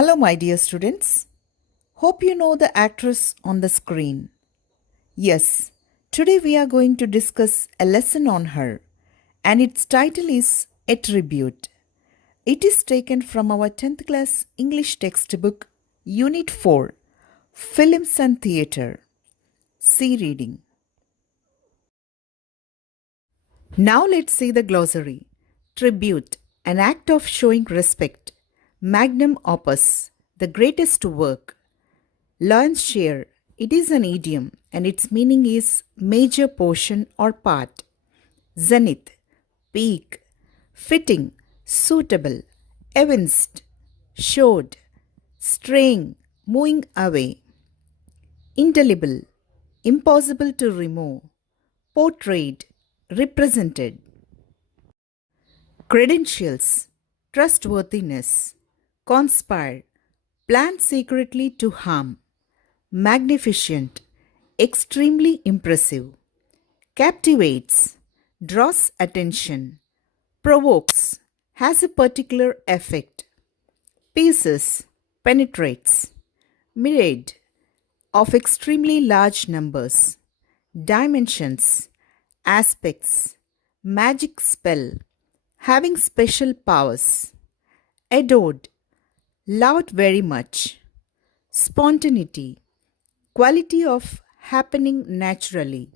Hello, my dear students. Hope you know the actress on the screen. Yes, today we are going to discuss a lesson on her, and its title is A Tribute. It is taken from our 10th class English textbook, Unit-4, Films and Theatre. See reading. Now let's see the glossary. Tribute, an act of showing respect. Magnum opus, the greatest work. Lion's share, it is an idiom and its meaning is major portion or part. Zenith, peak. Fitting, suitable. Evinced, showed. Straying, moving away. Indelible, impossible to remove. Portrayed, represented. Credentials, trustworthiness. Conspire, planned secretly to harm. Magnificent, extremely impressive. Captivates, draws attention. Provokes, has a particular effect. Pieces, penetrates. Myriad, of extremely large numbers. Dimensions, aspects. Magic spell, having special powers. Adored, loved very much. Spontaneity, quality of happening naturally.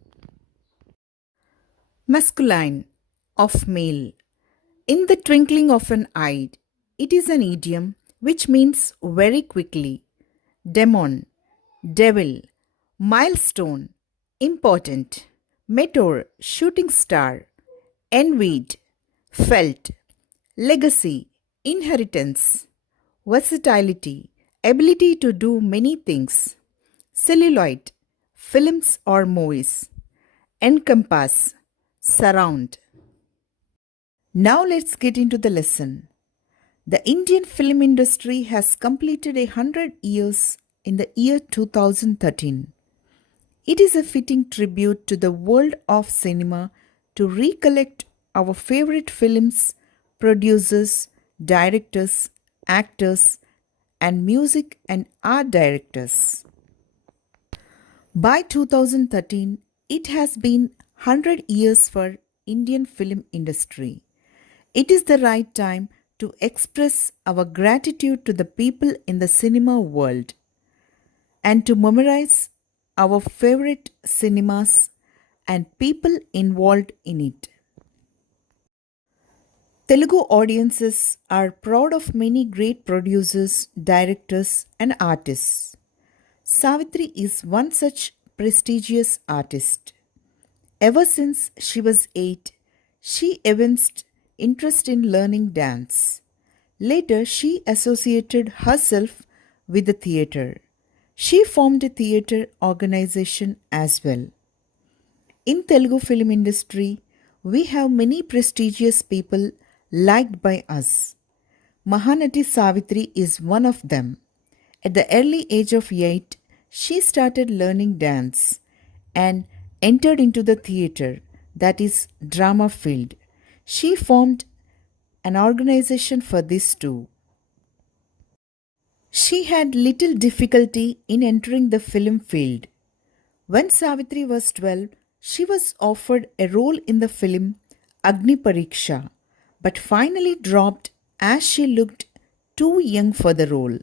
Masculine, of male. In the twinkling of an eye, it is an idiom which means very quickly. Demon, devil. Milestone, important. Meteor, shooting star. Envied, felt. Legacy, inheritance. Versatility, ability to do many things. Celluloid, films or movies. Encompass, surround. Now let's get into the lesson. The Indian film industry has completed 100 years in the year 2013. It is a fitting tribute to the world of cinema to recollect our favorite films, producers, directors, actors, and music and art directors. By 2013, it has been 100 years for Indian film industry. It is the right time to express our gratitude to the people in the cinema world and to memorize our favorite cinemas and people involved in it. Telugu audiences are proud of many great producers, directors, and artists. Savitri is one such prestigious artist. Ever since she was 8, she evinced interest in learning dance. Later, she associated herself with the theatre. She formed a theatre organization as well. In Telugu film industry, we have many prestigious people liked by us. Mahanati Savitri is one of them. At the early age of 8, she started learning dance and entered into the theatre, that is, drama field. She formed an organization for this too. She had little difficulty in entering the film field. When Savitri was 12, she was offered a role in the film Agni Pariksha, but finally dropped as she looked too young for the role.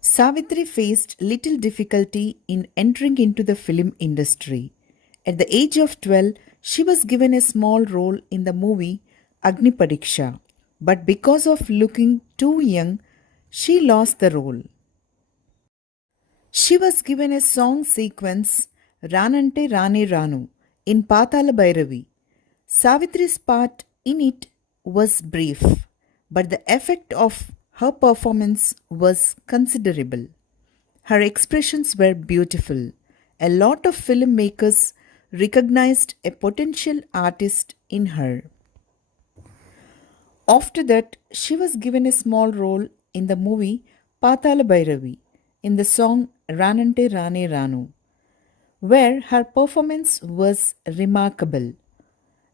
Savitri faced little difficulty in entering into the film industry. At the age of 12, she was given a small role in the movie Agni Pariksha, but because of looking too young, she lost the role. She was given a song sequence Ranante Rane Ranu in Patala Bhairavi. Savitri's part in it was brief, but the effect of her performance was considerable. Her expressions were beautiful. A lot of filmmakers recognized a potential artist in her. After that, she was given a small role in the movie Patala Bhairavi in the song Ranante Rane Ranu, where her performance was remarkable.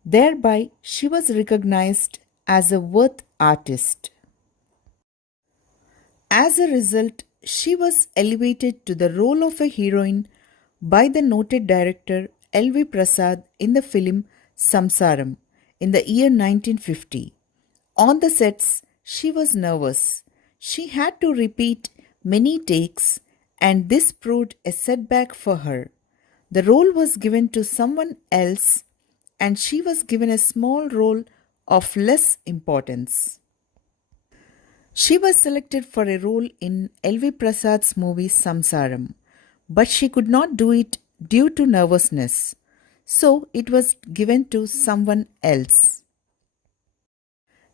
Thereby, she was recognized as a worth artist. As a result, she was elevated to the role of a heroine by the noted director L.V. Prasad in the film Samsaram in the year 1950. On the sets, she was nervous. She had to repeat many takes, and this proved a setback for her. The role was given to someone else, and she was given a small role of less importance. She was selected for a role in L.V. Prasad's movie Samsaram, but she could not do it due to nervousness, so it was given to someone else.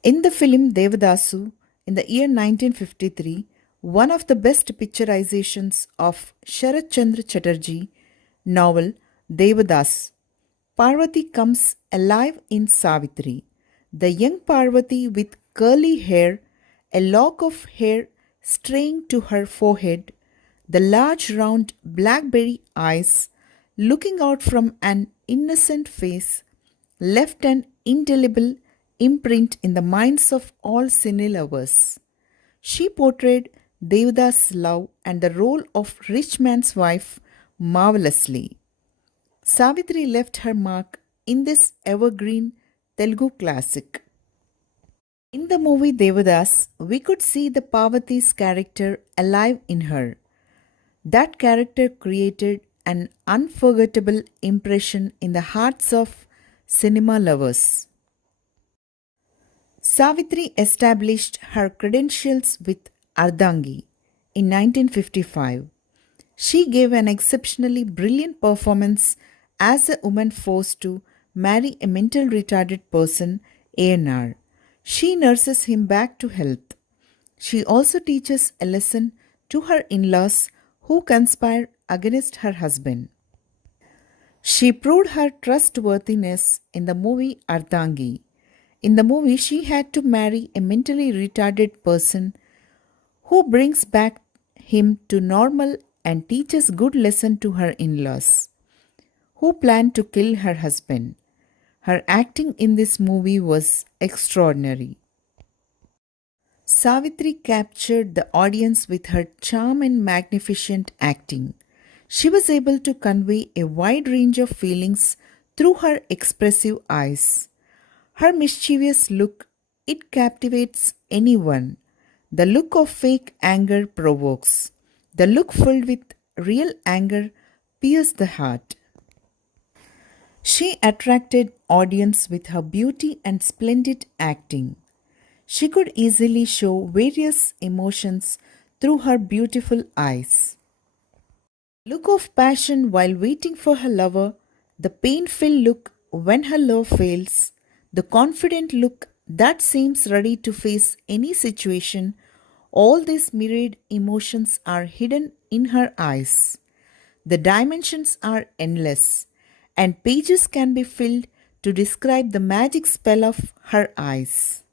In the film Devadasu in the year 1953, one of the best picturizations of Sharat Chandra Chatterjee novel Devadas, Parvati comes alive in Savitri. The young Parvati with curly hair, a lock of hair straying to her forehead, the large round blackberry eyes looking out from an innocent face, left an indelible imprint in the minds of all cine lovers. She portrayed Devada's love and the role of rich man's wife marvelously. Savitri left her mark in this evergreen Telugu classic. In the movie Devadas, we could see the Parvati's character alive in her. That character created an unforgettable impression in the hearts of cinema lovers. Savitri established her credentials with Ardangi in 1955. She gave an exceptionally brilliant performance as a woman forced to marry a mental retarded person, ANR. She nurses him back to health. She also teaches a lesson to her in laws who conspire against her husband. She proved her trustworthiness in the movie Ardangi. In the movie, she had to marry a mentally retarded person who brings back him to normal and teaches good lesson to her in-laws who plan to kill her husband. Her acting in this movie was extraordinary. Savitri captured the audience with her charm and magnificent acting. She was able to convey a wide range of feelings through her expressive eyes. Her mischievous look, it captivates anyone. The look of fake anger provokes. The look filled with real anger pierces the heart. She attracted audience with her beauty and splendid acting. She could easily show various emotions through her beautiful eyes. Look of passion while waiting for her lover, the pain-filled look when her love fails, the confident look that seems ready to face any situation, all these myriad emotions are hidden in her eyes. The dimensions are endless, and pages can be filled to describe the magic spell of her eyes.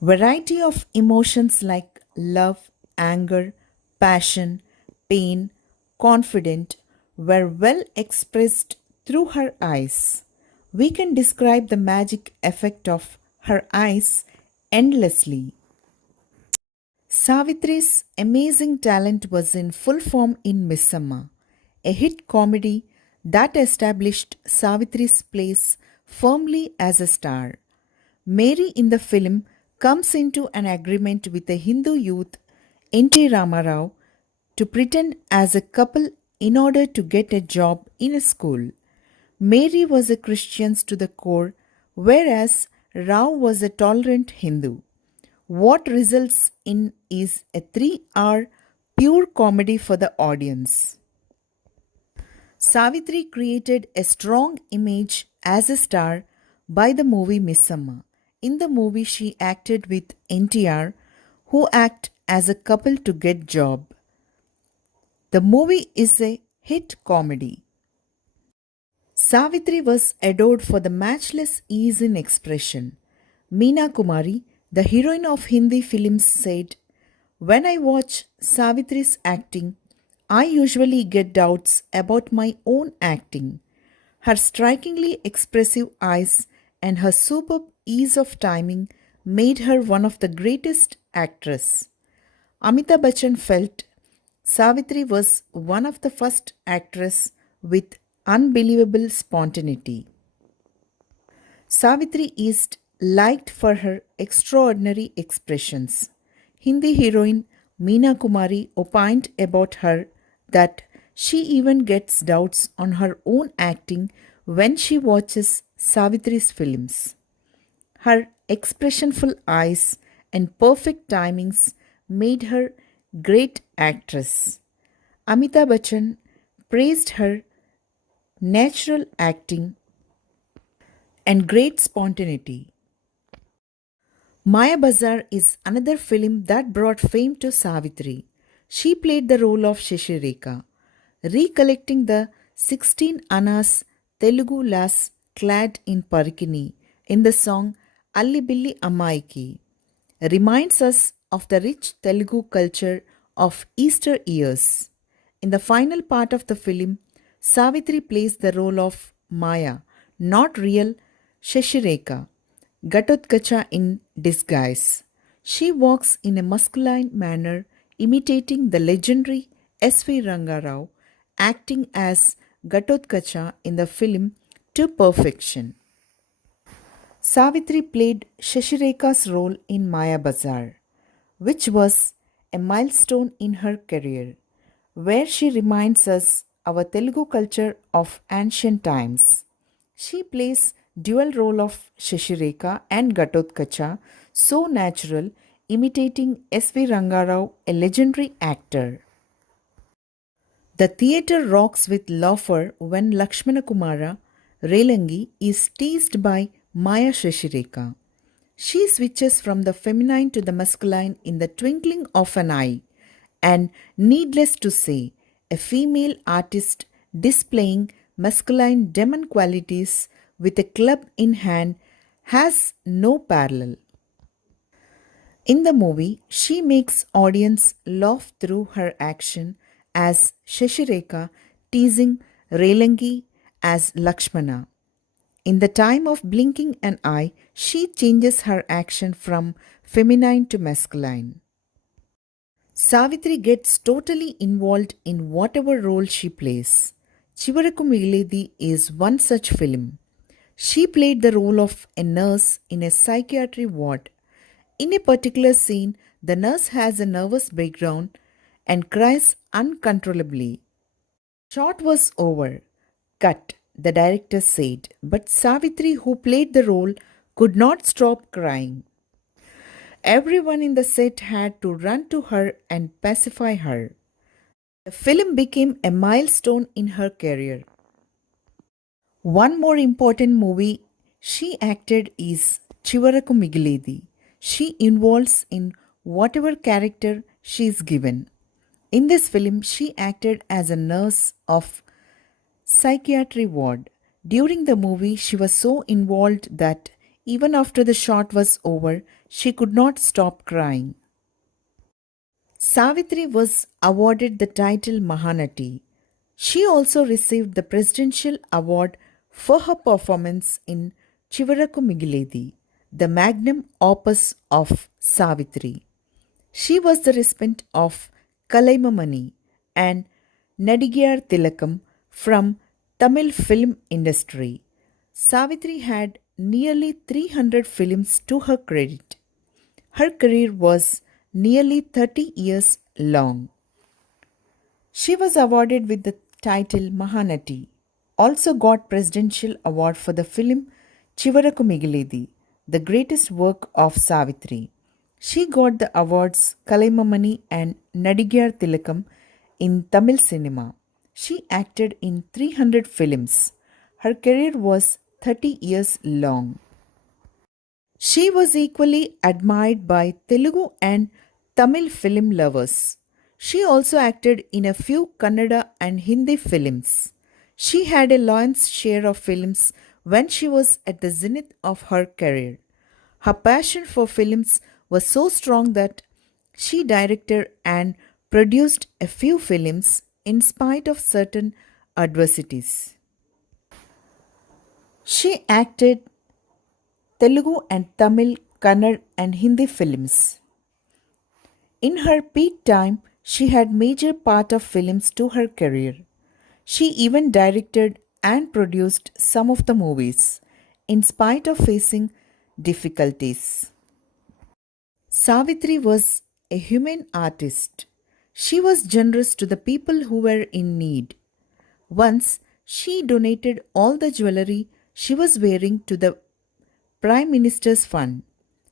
Variety of emotions like love, anger, passion, pain, confident were well expressed through her eyes. We can describe the magic effect of her eyes endlessly. Savitri's amazing talent was in full form in Misama, a hit comedy that established Savitri's place firmly as a star. Mary in the film comes into an agreement with a Hindu youth, N.T. Ramarao, to pretend as a couple in order to get a job in a school. Mary was a Christian to the core, whereas Rao was a tolerant Hindu. What results in is a 3-hour pure comedy for the audience. Savitri created a strong image as a star by the movie Misama. In the movie, she acted with NTR, who act as a couple to get job. The movie is a hit comedy. Savitri was adored for the matchless ease in expression. Meena Kumari, the heroine of Hindi films, said, "When I watch Savitri's acting, I usually get doubts about my own acting. Her strikingly expressive eyes and her superb ease of timing made her one of the greatest actresses. Amitabh Bachchan felt Savitri was one of the first actresses with unbelievable spontaneity. Savitri is liked for her extraordinary expressions. Hindi heroine Meena Kumari opined about her that she even gets doubts on her own acting when she watches Savitri's films. Her expressionful eyes and perfect timings made her great actress. Amitabh Bachchan praised her natural acting and great spontaneity. Maya Bazaar is another film that brought fame to Savitri. She played the role of Shishireka, recollecting the 16 Annas Telugu lass clad in parikini in the song Alli Billi Ammaiki reminds us of the rich Telugu culture of Easter years. In the final part of the film, Savitri plays the role of Maya, not real Shashireka, Gatotkacha in disguise. She walks in a masculine manner, imitating the legendary S.V. Rangarao, acting as Gatotkacha in the film to perfection. Savitri played Shashireka's role in Maya Bazaar, which was a milestone in her career, where she reminds us our Telugu culture of ancient times. She plays dual role of Shashireka and Gatotkacha so natural, imitating S.V. Rangarao, a legendary actor. The theatre rocks with laughter when Lakshmana Kumara Relangi is teased by Maya Shashireka. She switches from the feminine to the masculine in the twinkling of an eye, and needless to say, a female artist displaying masculine demon qualities with a club in hand has no parallel. In the movie, she makes audience laugh through her action as Shashireka teasing Relangi as Lakshmana. In the time of blinking an eye, she changes her action from feminine to masculine. Savitri gets totally involved in whatever role she plays. Chivarakumili is one such film. She played the role of a nurse in a psychiatry ward. In a particular scene, the nurse has a nervous breakdown and cries uncontrollably. Shot was over. Cut, the director said, but Savitri, who played the role, could not stop crying. Everyone in the set had to run to her and pacify her. The film became a milestone in her career. One more important movie she acted is Chivarakumili. She involves in whatever character she is given. In this film, she acted as a nurse of psychiatry ward. During the movie, she was so involved that even after the shot was over, she could not stop crying. Savitri was awarded the title Mahanati. She also received the Presidential Award for her performance in Chivarakumili, the magnum opus of Savitri. She was the recipient of Kalaimamani and Nadigiyar Tilakam from Tamil film industry. Savitri had nearly 300 films to her credit. Her career was nearly 30 years long. She was awarded with the title Mahanati. Also got Presidential Award for the film Chivarakumili, the greatest work of Savitri. She got the awards Kalaimamani and Nadigiyar Tilakam in Tamil cinema. She acted in 300 films. Her career was 30 years long. She was equally admired by Telugu and Tamil film lovers. She also acted in a few Kannada and Hindi films. She had a lion's share of films when she was at the zenith of her career. Her passion for films was so strong that she directed and produced a few films in spite of certain adversities. She acted Telugu and Tamil, Kannada and Hindi films. In her peak time, she had major part of films to her career. She even directed and produced some of the movies, in spite of facing difficulties. Savitri was a human artist. She was generous to the people who were in need. Once, she donated all the jewelry she was wearing to the Prime Minister's fund.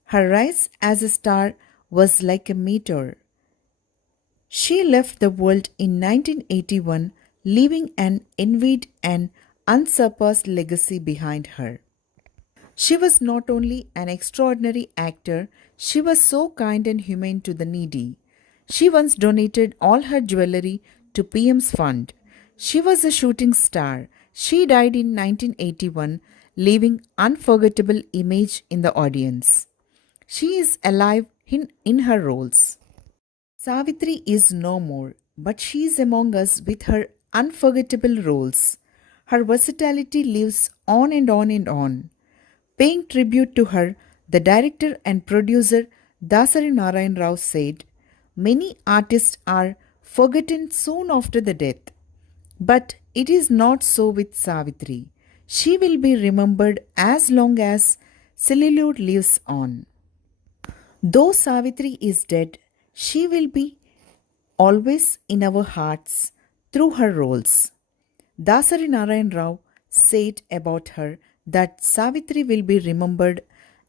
Her rise as a star was like a meteor. She left the world in 1981, leaving an envied and unsurpassed legacy behind her. She was not only an extraordinary actor, she was so kind and humane to the needy. She once donated all her jewelry to PM's fund. She was a shooting star. She died in 1981, leaving unforgettable image in the audience. She is alive in her roles. Savitri is no more, but she is among us with her unforgettable roles. Her versatility lives on and on and on. Paying tribute to her, the director and producer Dasari Narayan Rao said, "Many artists are forgotten soon after the death. But it is not so with Savitri. She will be remembered as long as celluloid lives on. Though Savitri is dead, she will be always in our hearts through her roles." Dasari Narayan Rao said about her that Savitri will be remembered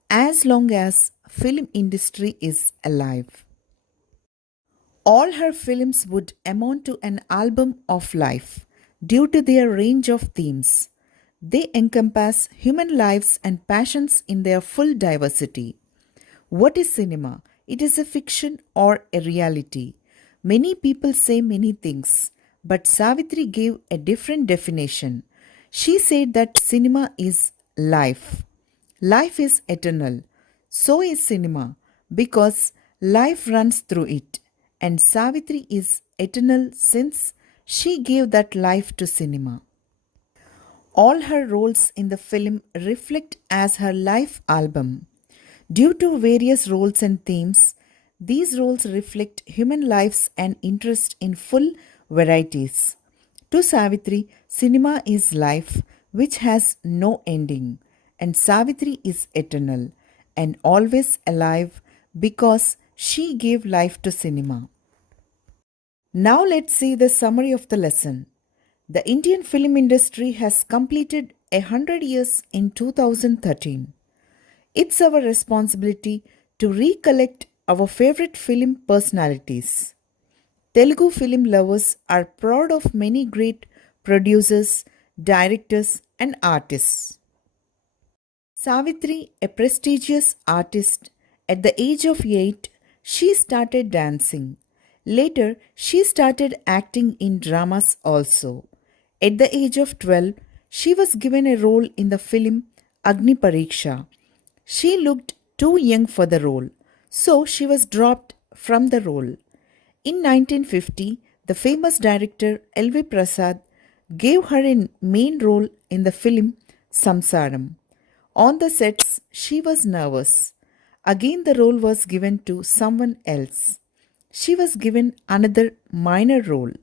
as long as film industry is alive. All her films would amount to an album of life due to their range of themes. They encompass human lives and passions in their full diversity. What is cinema? It is a fiction or a reality. Many people say many things, but Savitri gave a different definition. She said that cinema is life. Life is eternal. So is cinema, because life runs through it. And Savitri is eternal since she gave that life to cinema. All her roles in the film reflect as her life album. Due to various roles and themes, these roles reflect human lives and interest in full varieties. To Savitri, cinema is life which has no ending, and Savitri is eternal and always alive because she gave life to cinema. Now let's see the summary of the lesson. The Indian film industry has completed 100 years in 2013. It's our responsibility to recollect our favorite film personalities. Telugu film lovers are proud of many great producers, directors, and artists. Savitri, a prestigious artist, at the age of 8, she started dancing. Later, she started acting in dramas also. At the age of 12, she was given a role in the film Agni Pariksha. She looked too young for the role, so she was dropped from the role. In 1950, the famous director L.V. Prasad gave her a main role in the film Samsaram. On the sets, she was nervous. Again, the role was given to someone else. She was given another minor role.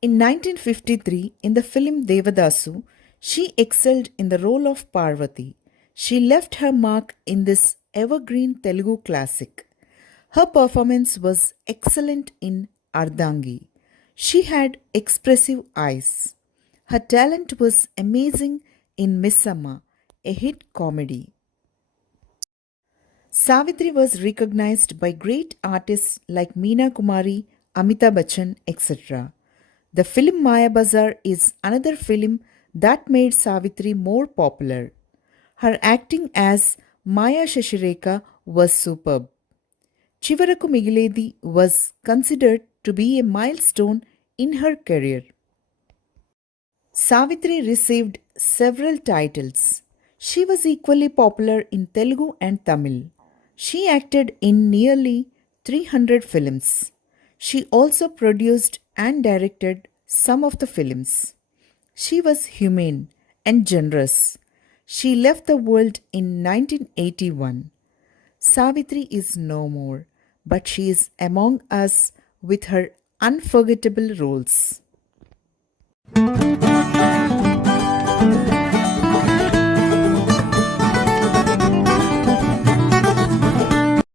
In 1953, in the film Devadasu, she excelled in the role of Parvati. She left her mark in this evergreen Telugu classic. Her performance was excellent in Ardangi. She had expressive eyes. Her talent was amazing in Misama, a hit comedy. Savitri was recognized by great artists like Meena Kumari, Amitabh Bachchan, etc. The film Maya Bazaar is another film that made Savitri more popular. Her acting as Maya Shashireka was superb. Chivarakumili was considered to be a milestone in her career. Savitri received several titles. She was equally popular in Telugu and Tamil. She acted in nearly 300 films. She also produced and directed some of the films. She was humane and generous. She left the world in 1981. Savitri is no more, but she is among us with her unforgettable roles.